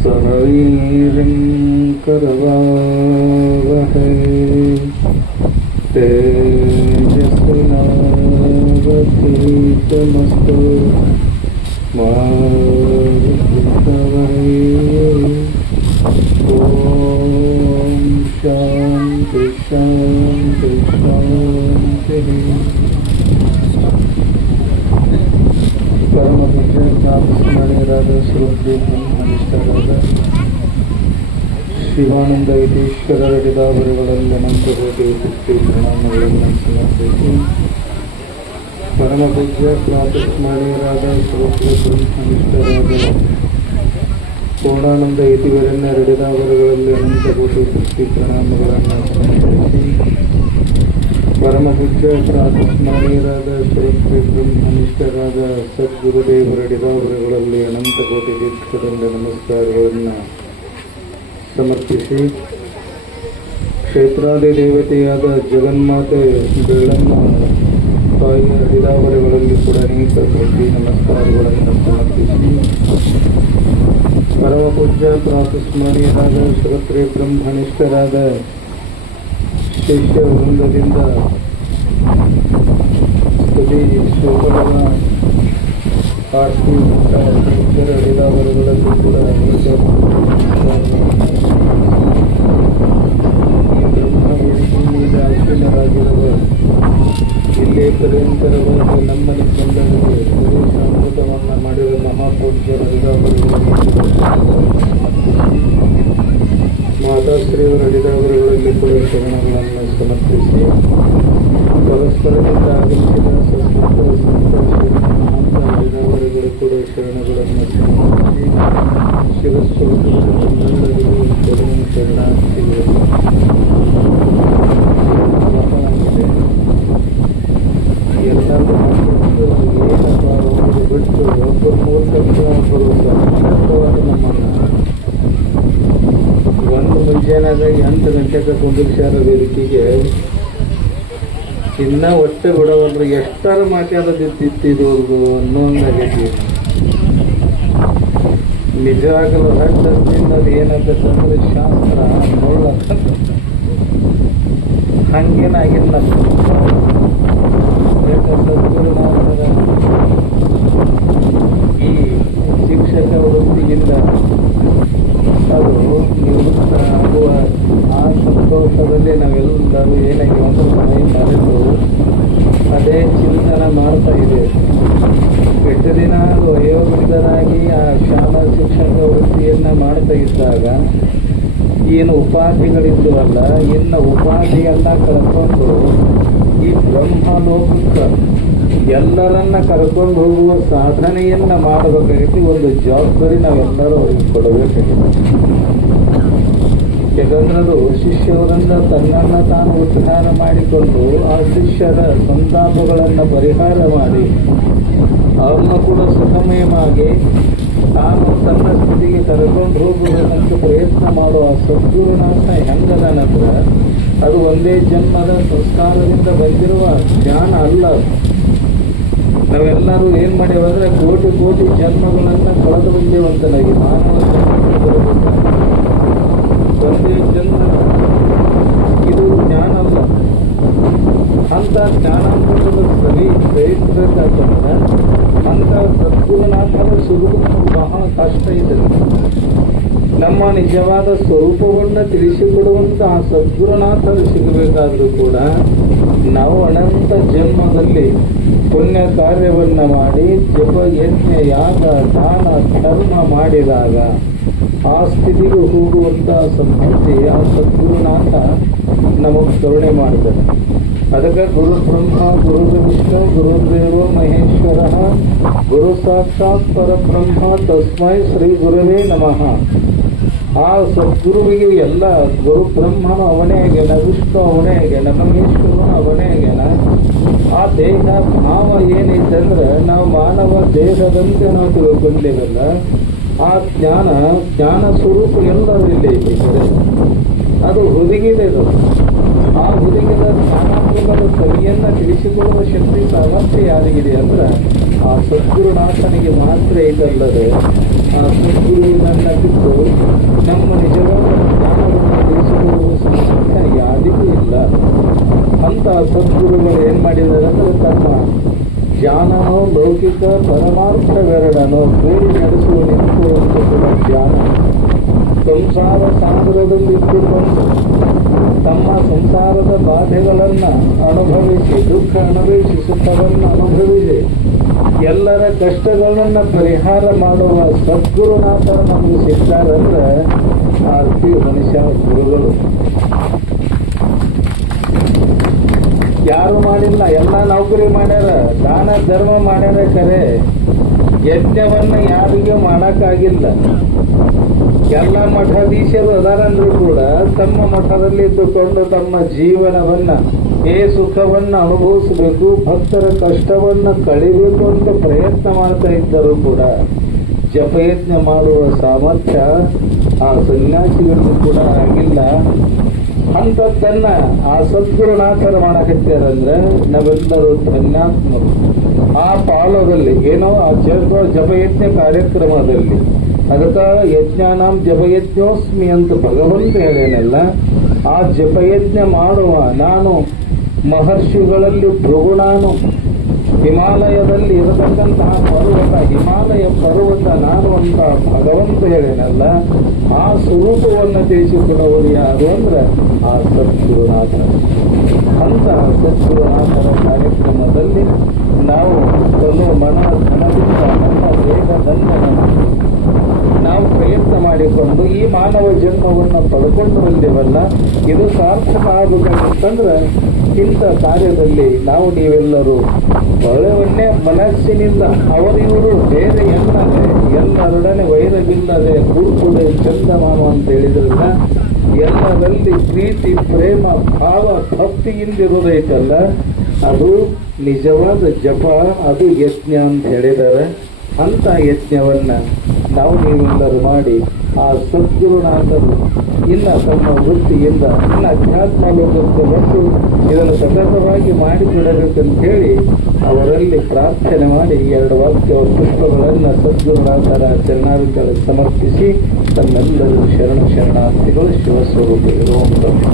सहवीरं करवावहै सरीरं ॐ शान्ति शान्ति शान्तिः। ಪೂಜ್ಯ ಜ್ಞಾಪಸ್ಮರಣೀಯರಾದ ಶ್ರೀ ಬ್ರಹ್ಮನಿಷ್ಠರಾದ ಶಿವಾನಂದ ಯತೀಶ್ವರರ ಹಿತಾವರಿಗಳಲ್ಲಿ ಅನಂತ ಭಕ್ತಿ ಪ್ರಣಾಮಗಳನ್ನು ಸಮರ್ಪಿಸಿ ಪರಮ ಪೂಜ್ಯ ಪ್ರಾತಸ್ಮರಣೀಯರಾದ ಶ್ರೀ ಬ್ರಹ್ಮನಿಷ್ಠರಾದ ಪೂರ್ಣಾನಂದ ಯತಿವರನ್ನ ಹಿಡಿದಾವರಗಳಲ್ಲಿ ಅನಂತ ಕೋಟಿ ಪ್ರಣಾಮಗಳನ್ನು ಸಮರ್ಪಿಸಿ ಪರಮ ಪೂಜ್ಯ ಪ್ರಾತಸ್ಮರಣೀಯರಾದ ಶ್ರೀ ಬ್ರಹ್ಮನಿಷ್ಠರಾದ ಸದ್ಗುರುದೇವರ ಹಿಡಿದಾವರಗಳಲ್ಲಿ ಅನಂತ ಕೋಟಿ ದೀಕ್ಷದಿಂದ ನಮಸ್ಕಾರಗಳನ್ನು ಸಮರ್ಪಿಸಿ. ಕ್ಷೇತ್ರಾದಿ ದೇವತೆಯಾದ ಜಗನ್ಮಾತೆ ಬೆಳ್ಳಮ್ಮ ತಾಯಿಯ ಹಿಡಿದಾವರಗಳಲ್ಲಿ ಕೂಡ ಅನೇಕ ಕೋಟಿ ನಮಸ್ಕಾರಗಳನ್ನು ಸಮರ್ಪಿಸಿ. ಪರಮ ಪೂಜ್ಯ ಪ್ರಾತಸ್ಮರಣೀಯರಾದ ಶ್ರೀ ಬ್ರಹ್ಮನಿಷ್ಠರಾದ ಶಿಷ್ಯ ವೃಂದದಿಂದ ಸ್ತುತಿ ಶ್ಲೋಕಗಳ ಆರ್ತಿ ಇತರ ಹಿರಿದಾವರುಗಳಲ್ಲಿ ಕೂಡ ಆಸೀನರಾಗಿರುವ ಇಲ್ಲೇ ಪರ್ಯಂತರವಾಗಿ ನಮ್ಮಲ್ಲಿ ಬಂದವರಿಗೆ ಅಮೃತವನ್ನು ಮಾಡಿರುವ ಮಹಾಪೂಜ್ಯರ ಮಾತಾಶ್ರೀಯವರ ಹಿರಿದಾವರುಗಳಲ್ಲಿ ಕೂಡ ಶರಣಗಳನ್ನು ಸಮರ್ಪಿಸಿ, ಪರಸ್ಪರದಿಂದ ಆಗಮಿಸಿದ ಸದ್ಭಕ್ತರ ಸಂತ ಹಿರಿದಾವರುಗಳು ಕೂಡ ಶರಣಗಳನ್ನು ಸಮರ್ಪಿಸಿ ಶಿವಸ್ವರೂಪಗಳಿಗೂ ಶರಣ ಗಂಟೆಗೆ ಕುಂದಿರ್ಸ್ಯಾರ ವೇದಿಕೆಗೆ ಇನ್ನ ಒಟ್ಟೆ ಮಾತಾಡೋದಿತ್ತಿದ್ದು ಎಷ್ಟಾರು ಮಾತಾಡೋದಿತ್ತಿದ್ದವ್ರದು ನಿಜ ನಿಜವಾಗಲೂ ಹಡ್ಡದಿಂದ ಅದು ಏನಂತಂದ್ರೆ ಶಾಸ್ತ್ರ, ಮುಳ್ಳ. ಹಂಗೇನಾಗಿಲ್ಲ ಈ ಶಿಕ್ಷಕ ವೃತ್ತಿಗಿಂತ ಅದು ಸಂತೋಷದಲ್ಲಿ ನಾವೆಲ್ಲರೂ ಏನಾಗಿ ಒಂದು ಮನೆ ಮರೆತು ಅದೇ ಚಿಂತನ ಮಾಡ್ತಾ ಇದೆ. ಎಷ್ಟು ದಿನ ವಯೋವೃದ್ಧರಾಗಿ ಆ ಶಾಲಾ ಶಿಕ್ಷಕ ವೃತ್ತಿಯನ್ನು ಮಾಡ್ತಾ ಇದ್ದಾಗ ಏನು ಉಪಾಧಿಗಳಿದ್ದವಲ್ಲ ಇನ್ನು ಉಪಾಧಿಯೆಲ್ಲ ಕರ್ಕೊಂಡು ಈ ಬ್ರಹ್ಮಲೋಕಕ್ಕೆ ಎಲ್ಲರನ್ನ ಕರ್ಕೊಂಡು ಹೋಗುವ ಸಾಧನೆಯನ್ನ ಮಾಡಬೇಕಾಗಿತ್ತು. ಒಂದು ಜವಾಬ್ದಾರಿ ನಾವೆಲ್ಲರೂ ಕೊಡಬೇಕಾಗಿದೆ. ಯಾಕಂದ್ರೆ ಶಿಷ್ಯರಿಂದ ತನ್ನನ್ನ ತಾನು ಉದ್ಧಾರ ಮಾಡಿಕೊಂಡು ಆ ಶಿಷ್ಯರ ಸಂತಾಪಗಳನ್ನು ಪರಿಹಾರ ಮಾಡಿ, ಅವನ್ನ ಕೂಡ ಸುಖಮಯವಾಗಿ ತಾನು ತನ್ನ ಸ್ಥಿತಿಗೆ ಕರ್ಕೊಂಡು ಹೋಗುವುದಕ್ಕೆ ಪ್ರಯತ್ನ ಮಾಡುವ ಸದ್ಗುರುನಾಥ ಹೆಂಗದನಂದ್ರೆ ಅದು ಒಂದೇ ಜನ್ಮದ ಸಂಸ್ಕಾರದಿಂದ ಬಂದಿರುವ ಜ್ಞಾನ ಅಲ್ಲ ನಾವೆಲ್ಲರೂ ಏನ್ ಮಾಡೇವಂದ್ರೆ ಕೋಟಿ ಕೋಟಿ ಜನ್ಮಗಳನ್ನ ಕಳೆದು ಬಂದೇವಂತನಾಗಿ ಮಾನವ ಒಂದೇ ಜನ್ಮ ಇದು ಜ್ಞಾನ ಅಲ್ಲ. ಅಂತ ಜ್ಞಾನಾಮೃತದ ಸರಿ ಗ್ರಹಿಸಬೇಕಾತಂದ್ರೆ ಅಂತ ಸದ್ಗುರುನಾಥನ ಸಿಗುವುದು ಬಹಳ ಕಷ್ಟ ಇದೆ. ನಮ್ಮ ನಿಜವಾದ ಸ್ವರೂಪವನ್ನು ತಿಳಿಸಿಕೊಡುವಂತಹ ಆ ಸದ್ಗುರುನಾಥರು ಸಿಗಬೇಕಾದರೂ ಕೂಡ ನಾವು ಅನಂತ ಜನ್ಮದಲ್ಲಿ ಪುಣ್ಯ ಕಾರ್ಯವನ್ನು ಮಾಡಿ ಜಪ ಯಜ್ಞ ಯಾಗ ದಾನ ಧರ್ಮ ಮಾಡಿದಾಗ ಆ ಸ್ಥಿತಿಗೆ ಹೋಗುವಂತ ಸಂಬಂಧಿ ಆ ಸದ್ಗುರುನಾಥ ನಮಗೆ ಕರುಣೆ ಮಾಡಿದ್ದಾರೆ ಅದಕ್ಕೆ ಗುರು ಬ್ರಹ್ಮ, ಗುರು ವಿಷ್ಣು ಗುರುದೇವ ಮಹೇಶ್ವರ, ಗುರು ಸಾಕ್ಷಾತ್ ಪರಬ್ರಹ್ಮ, ತಸ್ಮೈ ಶ್ರೀ ಗುರುವೇ ನಮಃ. ಆ ಸದ್ಗುರುವಿಗೆ ಎಲ್ಲ ಗುರು ಬ್ರಹ್ಮನು ಅವನೇ ಆಗ್ಯಾನ ವಿಷ್ಣು ಅವನೇ ಆಗ್ಯಾನ ಮಹೇಶ್ವರನು ಅವನೇ ಆಗ್ಯಾನ ಆ ದೇಹ ಭಾವ ಏನೈತೆ ಅಂದ್ರೆ ನಾವು ಮಾನವ ದೇಹದಂತೆ ನಾವು ತಿಳ್ಕೊಂಡಿವಲ್ಲ ಆ ಜ್ಞಾನ ಜ್ಞಾನ ಸ್ವರೂಪ ಎಲ್ಲರೂ ಇಲ್ಲಿ ಅದು ಹುದುಗಿದೆ ಅದು ಆ ಹುದುಗಿದ ಜ್ಞಾನಾತ್ಮಕದ ಕವಿಯನ್ನ ತಿಳಿಸಿಕೊಳ್ಳುವ ಶಕ್ತಿ ಸಾಮರ್ಥ್ಯ ಯಾರಿಗಿದೆ ಅಂದ್ರೆ, ಆ ಸದ್ಗುರುನಾಥನಿಗೆ ಮಾತ್ರ ಇದಲ್ಲದೆ, ಆ ಸದ್ಗುರುವಿನನ್ನ ಬಿಟ್ಟು ನಮ್ಮ ನಿಜವಾದ ಜ್ಞಾನವನ್ನು ತಿಳಿಸಿಕೊಳ್ಳುವ ಸಾಮರ್ಥ್ಯ ಯಾರಿಗೂ ಇಲ್ಲ. ಅಂತ ಸದ್ಗುರುಗಳು ಏನ್ ಮಾಡಿದ್ದಾರೆ ಅಂದ್ರೆ, ತಮ್ಮ ಜ್ಞಾನನೋ, ಲೌಕಿಕ, ಪರಮಾರ್ಥವೆರಡನೋ ಕೂಡಿ ನಡೆಸುವ ಸಂಸಾರ ಸಾಗರದಲ್ಲಿದ್ದುಕೊಂಡು ತಮ್ಮ ಸಂಸಾರದ ಬಾಧೆಗಳನ್ನ ಅನುಭವಿಸಿ ದುಃಖ ಅನುಭವಿಸಿ ಸುಖವನ್ನು ಅನುಭವಿಸಿ ಎಲ್ಲರ ಕಷ್ಟಗಳನ್ನ ಪರಿಹಾರ ಮಾಡುವ ಸದ್ಗುರುನಾಥ ನಮಗೆ ಸಿಗ್ತಾರಂದ್ರೆ ಆರ್ತಿ ಮನುಷ್ಯ ಗುರುಗಳು ಯಾರು ಮಾಡಿಲ್ಲ ಎಲ್ಲ ನೌಕರಿ ಮಾಡ್ಯಾರ ದಾನ ಧರ್ಮ ಮಾಡ್ಯಾರ ಕರೆ ಯಜ್ಞವನ್ನ ಯಾರಿಗೆ ಮಾಡಕ್ಕಾಗಿಲ್ಲ. ಎಲ್ಲ ಮಠಾಧೀಶರು ಅದಾರಂದ್ರೂ ಕೂಡ ತಮ್ಮ ಮಠದಲ್ಲಿ ಇದ್ದುಕೊಂಡು ತಮ್ಮ ಜೀವನವನ್ನ, ಏ ಸುಖವನ್ನ ಅನುಭವಿಸಬೇಕು, ಭಕ್ತರ ಕಷ್ಟವನ್ನ ಕಳಿಬೇಕು ಅಂತ ಪ್ರಯತ್ನ ಮಾಡ್ತಾ ಇದ್ದರೂ ಕೂಡ ಜಪಯತ್ನ ಮಾಡುವ ಸಾಮರ್ಥ್ಯ ಆ ಸನ್ಯಾಸಿಗಳಿಗೂ ಕೂಡ ಆಗಿಲ್ಲ. ಅಂತದ್ದನ್ನ ಆ ಸದ್ಗುರುನಾಥರು ಮಾಡಕತ್ಯಾರಂದ್ರೆ ನಾವೆಲ್ಲರೂ ಧನ್ಯಾತ್ಮರು. ಆ ಪಾಲದಲ್ಲಿ ಏನೋ ಆ ಜಪ ಜಪಯಜ್ಞ ಕಾರ್ಯಕ್ರಮದಲ್ಲಿ ಅದಕ್ಕ ಯಜ್ಞಾನಾಂ ಜಪಯಜ್ಞೋಸ್ಮಿ ಅಂತ ಭಗವಂತ ಹೇಳೇನಲ್ಲ, ಆ ಜಪಯಜ್ಞ ಮಾಡುವ ನಾನು ಮಹರ್ಷಿಗಳಲ್ಲಿ ಭೃಗುಣಾನು ಹಿಮಾಲಯದಲ್ಲಿ ಇರತಕ್ಕಂತಹ ಪರ್ವತ, ಹಿಮಾಲಯ ಪರ್ವತ ನಾನು ಅಂತ ಭಗವಂತ ಹೇಳೇನಲ್ಲ, ಆ ಸ್ವರೂಪವನ್ನು ತಿಳಿಸಿಕೊಡುವುದು ಯಾರು ಅಂದ್ರೆ ಆ ಸದ್ಗುರುನಾಥ ಅಂತ ಸದ್ಗುರುನಾಥರ ಕಾರ್ಯಕ್ರಮ ಮನ ನಾವು ಪ್ರಯತ್ನ ಮಾಡಿಕೊಂಡು ಈ ಮಾನವ ಜನ್ಮವನ್ನು ಪಡ್ಕೊಂಡು ಬಂದೇವಲ್ಲ ಇದು ಸಾರ್ಥಕ ಆಗಬೇಕಂತಂದ್ರೆ ಇಂಥ ಕಾರ್ಯದಲ್ಲಿ ನಾವು ನೀವೆಲ್ಲರೂ ಒಳ್ಳೆಯನ್ನೇ ಮನಸ್ಸಿನಿಂದ ಅವರಿವರು ಬೇರೆ ಎಲ್ಲದೆ ಎಲ್ಲರೊಡನೆ ವೈರವಿಲ್ಲದೆ ಕೂರ್ಪುಡೆ ಚಂದಮಾನು ಅಂತ ಹೇಳಿದ್ರಲ್ಲ ಎಲ್ಲರಲ್ಲಿ ಪ್ರೀತಿ, ಪ್ರೇಮ, ಭಾವ ಭಕ್ತಿಯಿಂದಿರೋದೈತಲ್ಲ ಅದು ನಿಜವಾದ ಜಪ, ಅದು ಯಜ್ಞ ಅಂತ ಹೇಳಿದ್ದಾರೆ. ಅಂತ ಯಜ್ಞವನ್ನ ನಾವು ನೀವೆಲ್ಲರೂ ಮಾಡಿ ಆ ಸದ್ಗುರುನಾಥರು ಇಲ್ಲ ತಮ್ಮ ವೃತ್ತಿಯಿಂದ ಇನ್ನ ಅಧ್ಯಾತ್ಮ ಲೋಕಕ್ಕೆ ಬಂದು ಇದನ್ನು ಸತತವಾಗಿ ಮಾಡಿಕೊಡಬೇಕಂತ ಹೇಳಿ ಅವರಲ್ಲಿ ಪ್ರಾರ್ಥನೆ ಮಾಡಿ ಎರಡು ವಾಕ್ಯ ಪುಷ್ಪಗಳನ್ನು ಸದ್ಗುರುನಾಥರ ಚರಣಾರ್ಥಿಗಳು ಸಮರ್ಪಿಸಿ ತಮ್ಮೆಲ್ಲರೂ ಶರಣ ಶರಣಾರ್ಥಿಗಳು ಶಿವಸ್ವರೂಪ ಇರುವಂಥದ್ದು